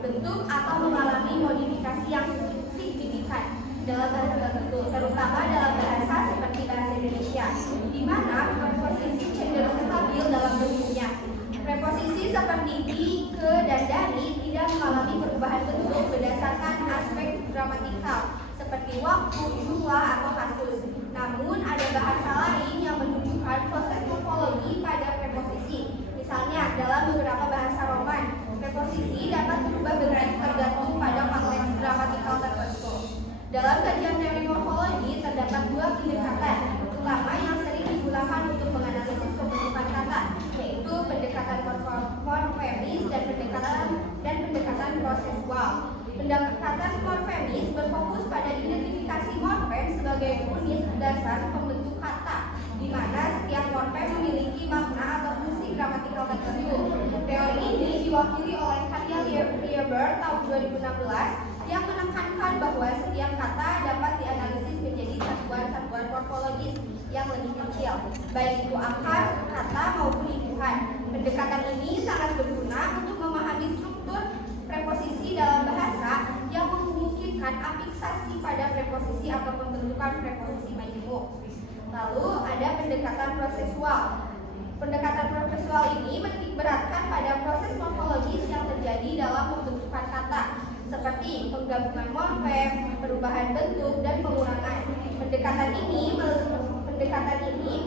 bentuk atau mengalami modifikasi yang signifikan dalam bahasa tertentu, terutama dalam bahasa seperti bahasa Indonesia, di mana preposisi cenderung stabil dalam bentuknya. Preposisi seperti di, ke, dan dari tidak mengalami perubahan bentuk berdasarkan aspek gramatikal, seperti waktu, jumlah, atau kasus. Namun, ada bahasa lain yang menunjukkan proses morfologi pada preposisi. Misalnya, dalam beberapa bahasa Roman, preposisi dapat berubah tergantung pada konteks gramatikal tertentu. Dalam kajian teori morfologi, terdapat dua pendekatan, utama yang sering digunakan untuk menganalisis pembentukan kata, yaitu pendekatan morfemis dan pendekatan prosesual. Pendekatan morfemis berfokus pada identifikasi morfem sebagai unit dasar pembentuk kata, di mana setiap morfem memiliki makna atau fungsi gramatikal tertentu. Teori ini diwakili oleh karya Lieber tahun 2016 yang menekankan bahwa setiap kata dapat dianalisis menjadi satuan-satuan morfologis yang lebih kecil, baik itu akar, kata, maupun imbuhan. Pendekatan ini sangat berguna untuk memahami struktur preposisi dalam bahasa yang memungkinkan afiksasi pada preposisi atau pembentukan preposisi majemuk. Lalu ada pendekatan prosesual. Pendekatan prosesual ini menitik beratkan pada proses morfologis yang terjadi dalam pembentukan kata, seperti penggabungan morfem, perubahan bentuk, dan pengurangan. Pendekatan ini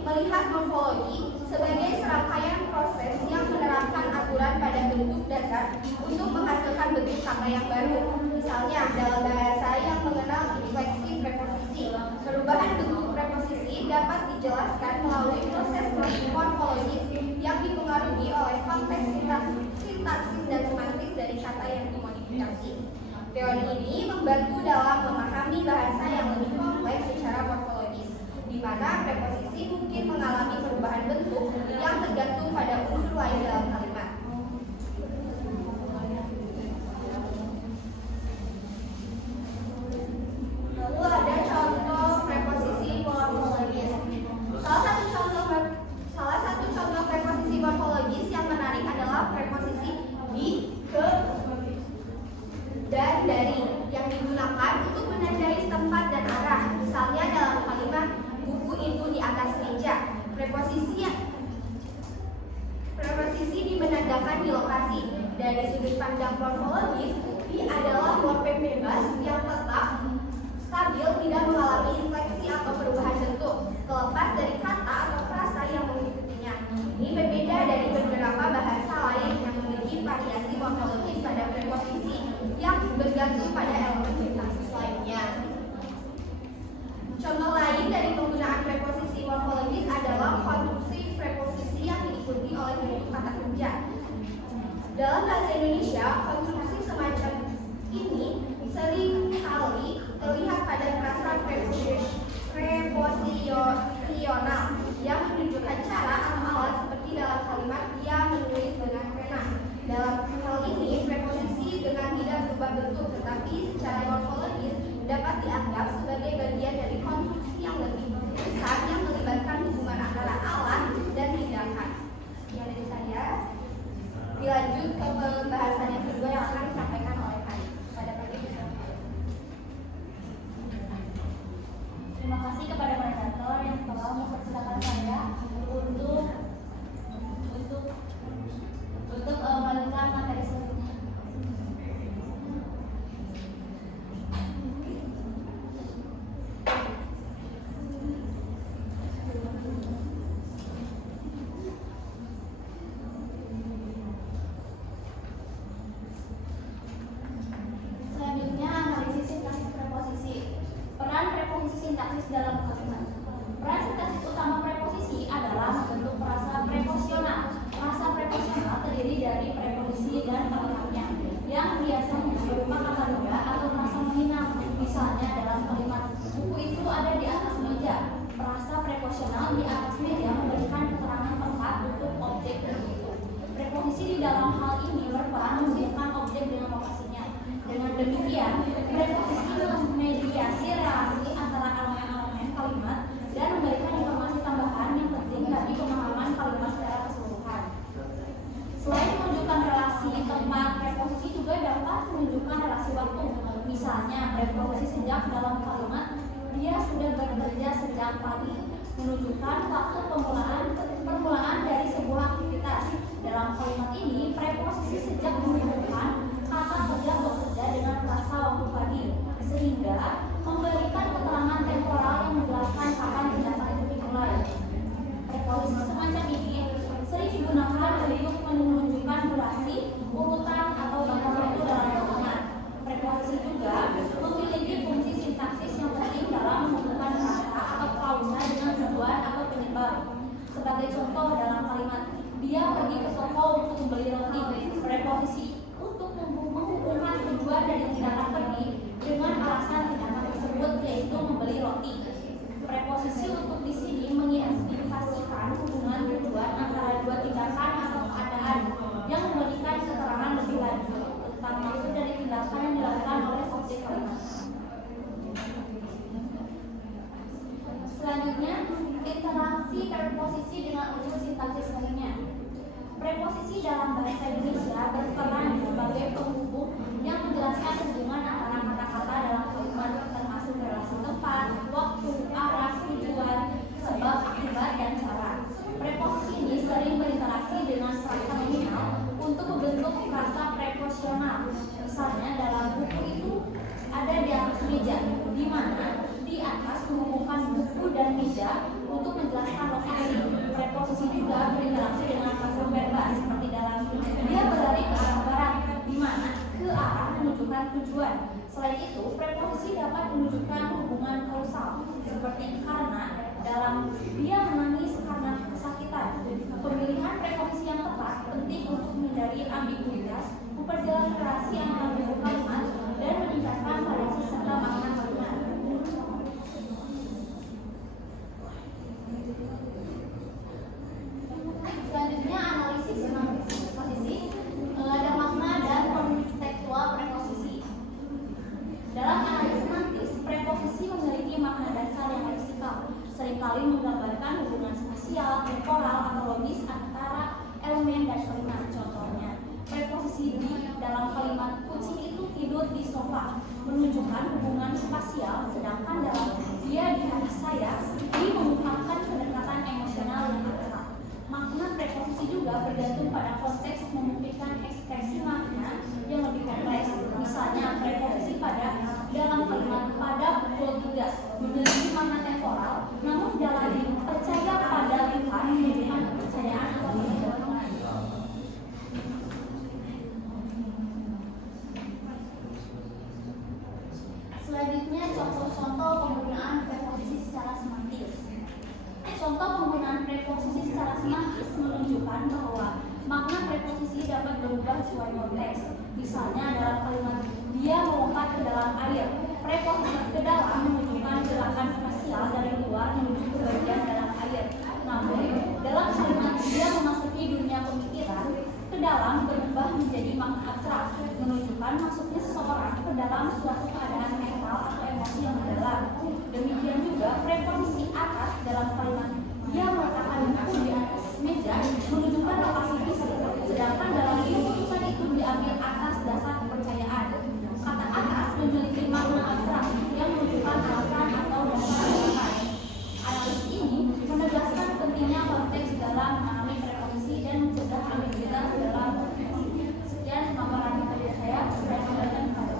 melihat morfologi sebagai serangkaian proses yang menerapkan aturan pada bentuk dasar untuk menghasilkan bentuk kata yang baru. Misalnya, dalam bahasa yang mengenal infleksi preposisi, perubahan bentuk preposisi dapat dijelaskan melalui proses morfologis yang dipengaruhi oleh konteks sintaksis dan semantik dari kata yang dimodifikasi. Teori ini membantu dalam memahami bahasa yang lebih kompleks secara morfologis, di mana preposisi mungkin mengalami perubahan bentuk yang tergantung pada unsur lain dalam kalimat. Lalu ada contoh preposisi morfologis. Salah satu contoh preposisi morfologis yang menarik adalah preposisi di, ke, dan dari yang digunakan untuk menandai tempat dan arah. Misalnya dalam kalimat buku itu di atas meja. Preposisi dimenandakan di lokasi. Dari sudut pandang morfologis, di adalah morfem bebas yang tetap stabil, tidak mengalami infleksi atau perubahan bentuk, terlepas dari kata atau frasa yang mengikutinya. Ini berbeda dari beberapa bahasa lain yang memiliki variasi morfologis pada preposisi yang bergantung pada elemen sintaksis lainnya. Contoh lain dari penggunaan preposisi morfologis adalah konstruksi preposisi yang diikuti oleh bentuk kata kerja. Dalam bahasa Indonesia, konstruksi semacam ini sering kali terlihat pada frasa preposisional yang menunjukkan cara atau alat, seperti dalam kalimat dia menulis dengan pena. Dalam hal ini, preposisi dengan tidak berubah bentuk tetapi secara morfologis dapat dianggap sebagai bagian dari konstruksi yang lebih besar yang melibatkan hubungan antara alat dan tindakan. Sekian dari saya. Dilanjut ke pembahasan yang kedua yang akan disampaikan oleh Kak pada pagi ini. Terima kasih kepada moderator yang telah mempersilakan saya untuk melanjutkan materi selanjutnya. waktu. Misalnya, preposisi sejak dalam kalimat dia sudah bekerja sejak pagi menunjukkan waktu permulaan dari sebuah aktivitas. Dalam kalimat ini, preposisi sejak menunjukkan kata kerja bekerja dengan frasa waktu pagi, sehingga memberikan keterangan temporal yang menjelaskan kapan tindakan itu dimulai. Preposisi semacam ini sering digunakan untuk menunjukkan durasi, urutan, atau bahkan waktu dalam kalimat. Preposisi juga memiliki fungsi sintaksis yang penting dalam menentukan kata atau klausa dengan tujuan atau penyebab. Sebagai contoh dalam kalimat, dia pergi ke toko untuk membeli roti. Preposisi untuk menghubungkan tujuan dari tindakan pergi dengan alasan tindakan tersebut, yaitu membeli roti. Preposisi untuk di sini mengidentifikasikan hubungan tujuan antara dua tindakan atau keadaan yang memberikan keterangan lebih lanjut tentang maksud dari tindakan yang dilakukan oleh subjek kalimat. Selanjutnya, interaksi preposisi dengan unsur sintaksis lainnya. Preposisi dalam bahasa Indonesia berperan sebagai penghubung yang menjelaskan hubungan antara kata-kata dalam kalimat, termasuk relasi tempat, waktu, arah, tujuan, sebab, akibat, dan cara. Preposisi ini sering berinteraksi dengan frasa nominal untuk membentuk frasa preposisional. Misalnya dalam buku itu ada di atas meja, di mana di atas menghubungkan buku dan meja untuk menjelaskan lokasi. Preposisi juga berinteraksi dengan frasa verbal seperti dalam dia berlari ke arah barat, di mana ke arah menunjukkan tujuan. Selain itu, preposisi dapat menunjukkan hubungan kausal seperti karena dalam dia menangis karena kesakitan. Pemilihan preposisi yang tepat penting untuk menghindari ambiguitas, memperjelas relasi antara bentuk kalimat, dan meningkatkan variasi serta makna kalimat. Selanjutnya, analisis preposisi. Ada makna dan kontekstual preposisi. Dalam analisis semantis, preposisi memiliki makna dasar yang leksikal, seringkali menggambarkan hubungan spasial, temporal, atau logis antara elemen dan kalimat. Contohnya, preposisi di dalam kalimat kucing itu tidur di sofa menunjukkan hubungan spasial, sedangkan dalam dia di atas saya ini mengungkapkan kedekatan emosional yang abstrak. Makna preposisi juga bergantung pada konteks, memungkinkan ekspresi makna yang lebih kompleks. Misalnya, preposisi pada dalam kalimat pada pukul 3 memiliki makna temporal, namun dalam percaya pada Tuhan menunjukkan kepercayaan atau perjuangan. Selanjutnya, contoh-contoh penggunaan preposisi secara semantis. Contoh penggunaan preposisi secara semantis menunjukkan bahwa makna preposisi dapat berubah sesuai konteks. Misalnya dalam kalimat dia melompat ke dalam air, preposisi ke dalam menunjukkan gerakan spasial dari luar menuju ke bagian dalam air. Namun dalam kalimat dia memasuki dunia pemikiran, ke dalam berubah menjadi makna abstrak, menunjukkan masuknya seseorang ke dalam suatu keadaan mental atau emosi yang mendalam. Demikian juga preposisi atas dalam kalimat dia meletakkan buku di atas meja menunjukkan lokasi fisik, sedangkan dalam keputusan itu diambil atas dasar kepercayaan. Kata atas memiliki makna abstrak yang menunjukkan alasan atau dasar alasan. Analisis ini menegaskan pentingnya konteks dalam memahami preposisi dan mencegah ambiguitas dalam preposisi. Sekian paparan dari saya kembalikan kepada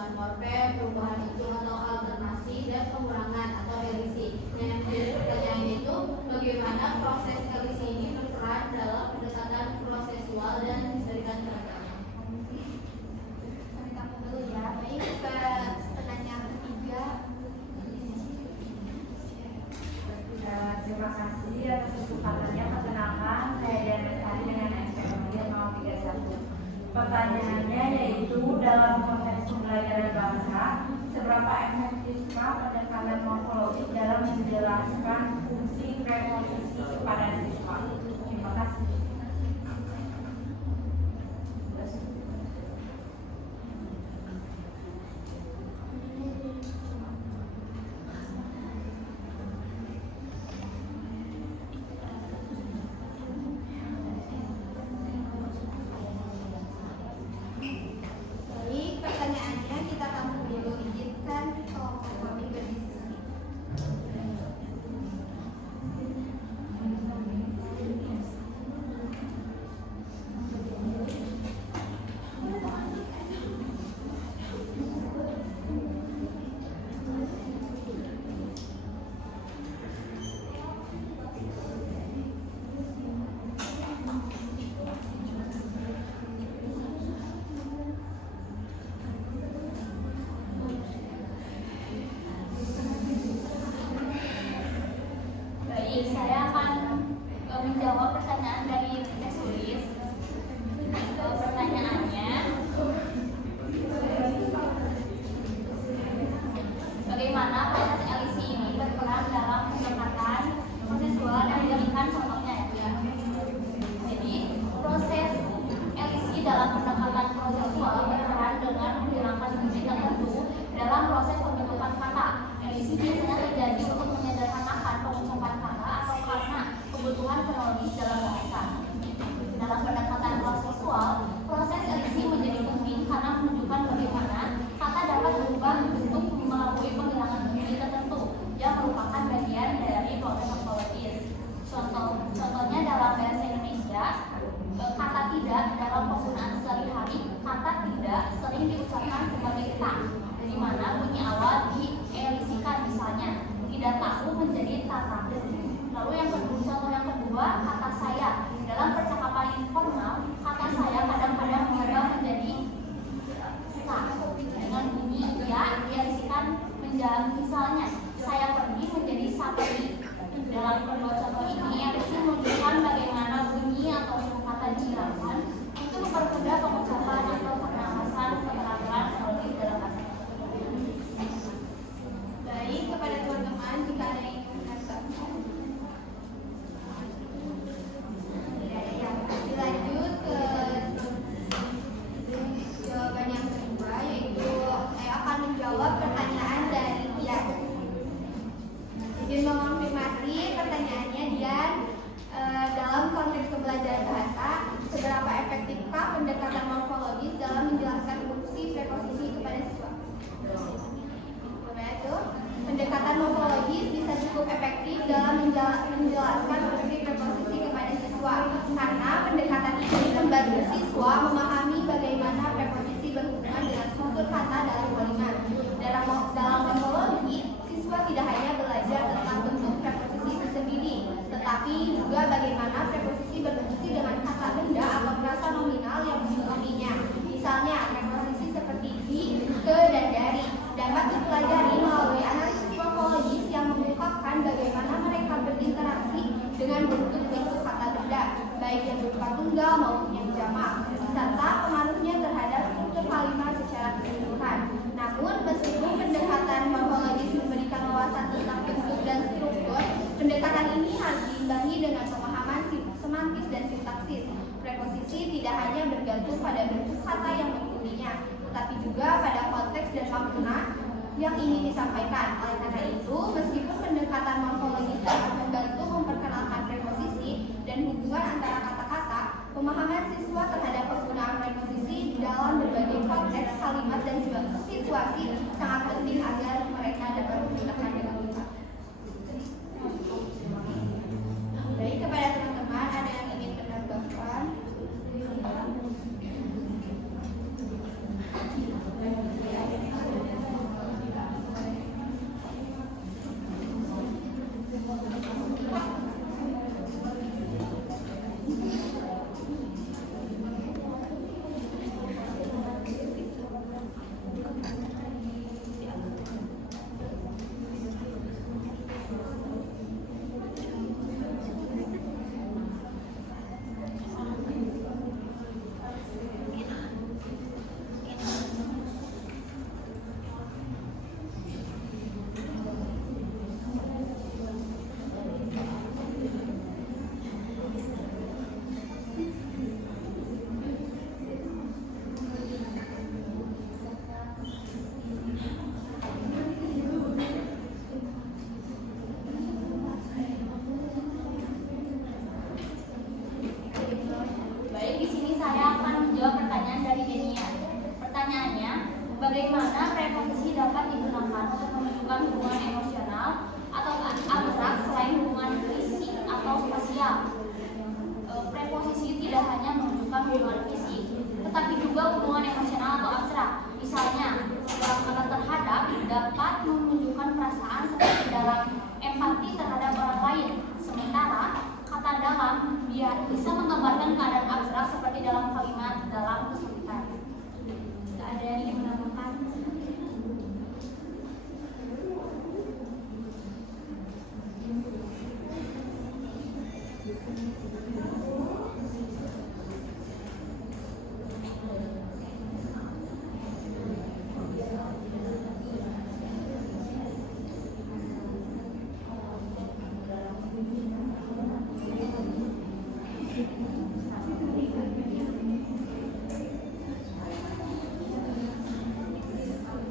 dengan morfem, perubahan itu atau alternasi, dan pengurangan atau elisi. Yang menjadi pertanyaan itu, bagaimana proses elisi ini berperan dalam pendekatan prosesual dan memberikan contohnya. Kami tampung dulu ya. Baik, ke pertanyaan ketiga. Terima kasih atas kesempatannya. Perkenalkan, saya Diana Sari dengan SPM 031. Pertanyaannya yaitu, dalam konteks pembelajaran bahasa, seberapa efektifkah pendekatan morfologis dalam menjelaskan fungsi preposisi kepada siswa? Terima kasih. Baik, pertanyaannya kita tampung dulu. Izinkan kelompok kami berdiskusi. Baik, saya akan menjawab pertanyaan dari teks tulis. Pertanyaannya, bagaimana proses elisi ini berperan dalam pendekatan prosesual dan memberikan contohnya ya. Jadi, proses elisi dalam pendekatan prosesual berperan dengan menghilangkan fungsi tertentu dalam proses pembentukan kata. Elisi biasanya terjadi untuk menyederhanakan pengucapan kata atau karena kebutuhan fonologis dalam bahasa. Dalam pendekatan prosesual, proses elisi menjadi penting karena menunjukkan bagaimana kata dapat berubah bentuk melalui penghilangan fungsi tertentu yang merupakan bagian dari proses morfologis. Contohnya dalam bahasa Indonesia, kata tidak dalam penggunaan sehari-hari, kata tidak sering diucapkan sebagai tak, di mana bunyi awal dielisikan, misalnya tidak tahu menjadi tak tahu. Lalu contoh yang kedua, kata saya. Dalam percakapan informal, kata saya kadang-kadang berubah menjadi sa dengan bunyi ya dielisikan menjadi, misalnya saya pergi menjadi sa pergi. Dalam kedua contoh ini, elisi menunjukkan bagaimana bunyi atau suku kata dihilangkan untuk mempermudah pengucapan atau pernapasan keterangan fonologis dalam bahasa. Baik, kepada teman-teman, jika ada yang ingin menambahkan. Ya, dilanjut ke jawaban yang kedua, yaitu saya akan menjawab pertanyaan dari Dian. Izin mengonfirmasi pertanyaannya, Dian. Dalam konteks pembelajaran bahasa, seberapa efektifkah pendekatan morfologis dalam menjelaskan fungsi preposisi kepada siswa? Itu, pendekatan morfologis bisa cukup efektif dalam menjelaskan fungsi preposisi kepada siswa karena pendekatan ini membantu siswa memahami bagaimana preposisi berhubungan dengan struktur kata dalam kalimat. Dalam morfologi, siswa tidak hanya belajar tentang bentuk preposisi itu sendiri, tetapi juga bagaimana preposisi berfungsi dengan kata benda atau frasa nominal yang mengikutinya. Misalnya, preposisi seperti di, ke, dan dari dapat dipelajari melalui analisis morfologis yang mengungkapkan bagaimana mereka berinteraksi dengan bentuk-bentuk kata benda, baik yang berupa tunggal maupun yang jamak, serta pengaruhnya terhadap struktur kalimat secara keseluruhan. Namun, meskipun pendekatan morfologis memberikan wawasan tentang bentuk dan struktur, pendekatan ini harus diimbangi dengan pemahaman semantis dan sintaksis. Preposisi tidak hanya bergantung pada bentuk kata yang mengikutinya, tetapi juga pada konteks dan makna yang ingin disampaikan. Oleh karena itu, meskipun pendekatan morfologis dapat membantu memperkenalkan preposisi dan hubungan antara kata-kata, pemahaman siswa terhadap penggunaan preposisi dalam berbagai konteks, kalimat, dan situasi sangat penting agar mereka dapat menggunakan dengan bijak. Baik, kepada teman-teman, ada yang ingin menambahkan? Bagaimana preposisi dapat digunakan untuk menunjukkan hubungan emosional atau abstrak selain hubungan fisik atau spasial? Preposisi tidak hanya menunjukkan hubungan fisik, tetapi juga hubungan emosional atau abstrak. Misalnya, dalam kata terhadap dapat menunjukkan perasaan seperti dalam empati terhadap orang lain, sementara kata dalam bisa menggambarkan keadaan abstrak seperti dalam kalimat dalam kesulitan. Tidak ada yang menambahkan?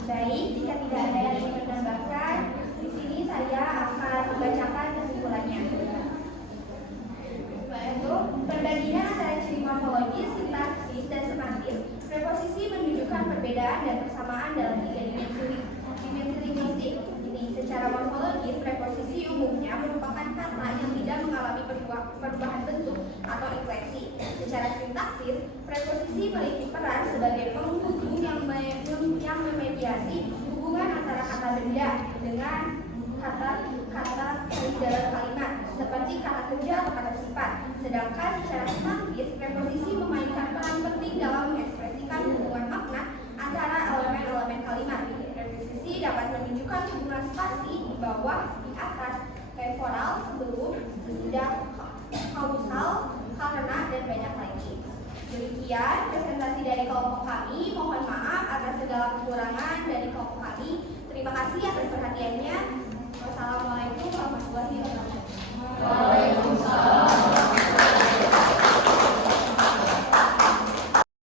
Baik, jika tidak ada yang ingin menambahkan, di sini saya akan membacakan kesimpulannya. Untuk perbagian antara ciri morfologis, sintaksis, dan semantis, preposisi menunjukkan perbedaan dan persamaan dalam 3 dimensi linguistik. Ini secara morfologis, preposisi umumnya merupakan kata yang tidak mengalami perubahan bentuk atau infleksi. Secara sintaksis, preposisi memiliki peran sebagai penghubung yang memediasi hubungan antara kata benda dengan kata dalam kalimat, seperti kata kerja atau kata sifat. Sedangkan secara semantis, preposisi memainkan peran penting dalam mengekspresikan hubungan makna antara elemen-elemen kalimat. Preposisi dapat menunjukkan hubungan spasi di bawah, di atas, temporal, sebelum, sesudah, kausal, karena, dan banyak lagi. Demikian presentasi dari kelompok kami. Mohon maaf atas segala kekurangan dari kelompok kami. Terima kasih atas perhatiannya. Wassalamualaikum warahmatullahi wabarakatuh.